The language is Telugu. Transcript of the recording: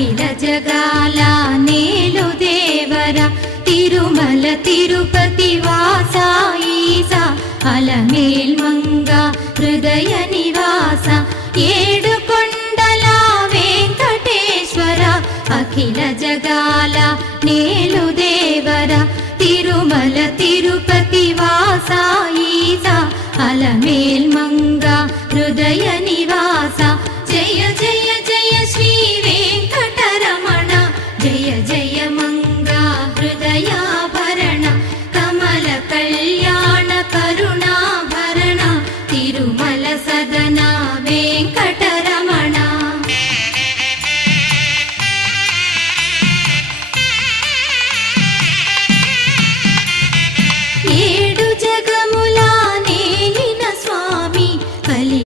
అఖిల జగాల నేలు దేవర తిరుమల తిరుపతి వాస ఈసా అలమేల్ మంగ హృదయ నివాస ఏడు కొండల వెంకటేశ్వర అఖిల జగాల నేలు దేవర తిరుమల తిరుపతి వాస ఈసా అలమేల్ మంగ హృదయ